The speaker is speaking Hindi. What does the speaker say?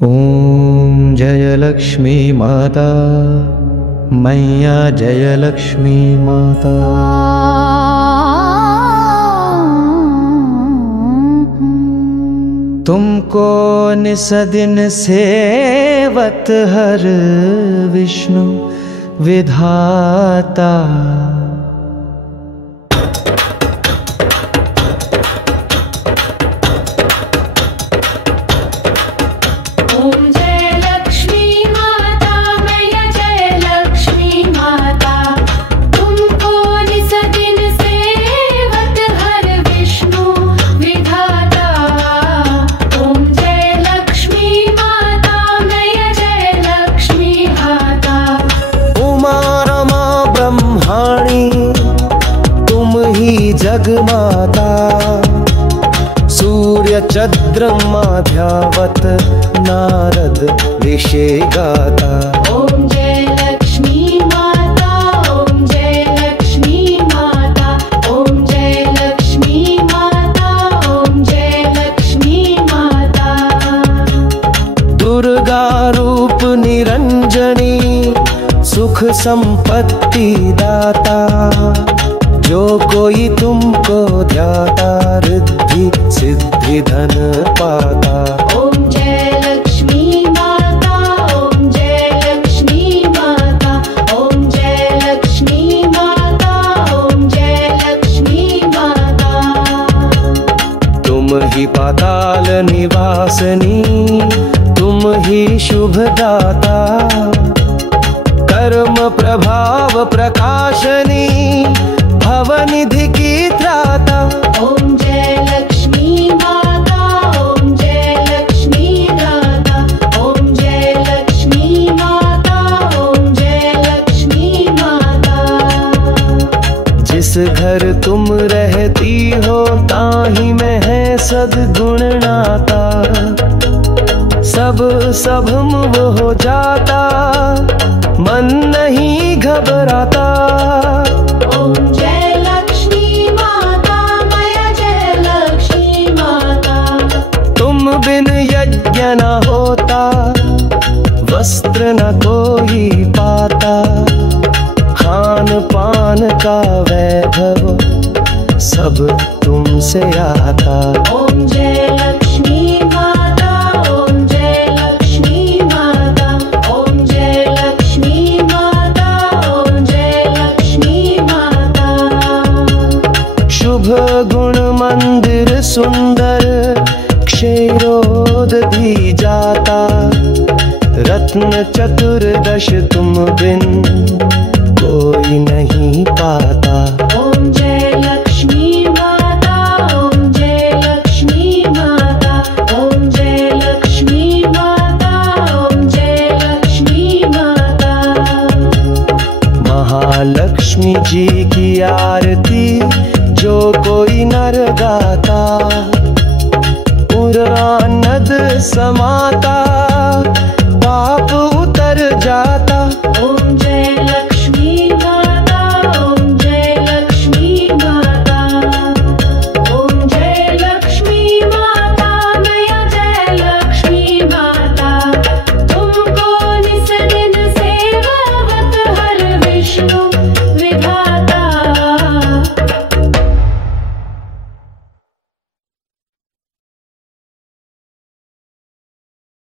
ओम जय लक्ष्मी माता मैया, जय लक्ष्मी माता। तुमको निसदिन सेवत हर विष्णु विधाता। जगमाता सूर्य चंद्रमा ध्यावत नारद ऋषि गाता। ओम जय लक्ष्मी माता, ओम जय लक्ष्मी माता, ओम जय लक्ष्मी माता, ओम जय लक्ष्मी माता। दुर्गा रूप निरंजनी सुख संपत्ति दाता। जो कोई तुमको ध्याता रिद्धि सिद्धि धन पाता। ओम जय लक्ष्मी माता, ओम जय लक्ष्मी माता, ओम जय लक्ष्मी माता, ओम जय लक्ष्मी माता। तुम ही पाताल निवासनी, तुम ही शुभदाता। कर्म प्रभाव प्रकाशनी, भवनिधि की त्राता। ओम जय लक्ष्मी माता, ओम जय लक्ष्मी दाता। ओम जय लक्ष्मी माता, ओम जय लक्ष्मी माता। जिस घर तुम रहती हो ताही में है सद्गुण नाता। सब सभम वो हो जाता, मन नहीं घबराता। ओम जय लक्ष्मी माता मैया, जय लक्ष्मी माता। तुम बिन यज्ञ न होता, वस्त्र न कोई पाता। खान पान का वैभव सब तुमसे आता। ओम जय लक्ष्मी माता, ओम जय लक्ष्मी माता, ओम जय लक्ष्मी माता, ओम जय लक्ष्मी माता। शुभ गुण मंदिर सुंदर क्षीरोदधि जाता। रत्न चतुर्दश तुम बिन कोई नहीं पाता। ओम जय लक्ष्मी माता, ओम जय लक्ष्मी माता, ओम जय लक्ष्मी माता, ओम जय लक्ष्मी माता। महालक्ष्मी जी की आरती जो कोई नर गाता। पुरानद समाता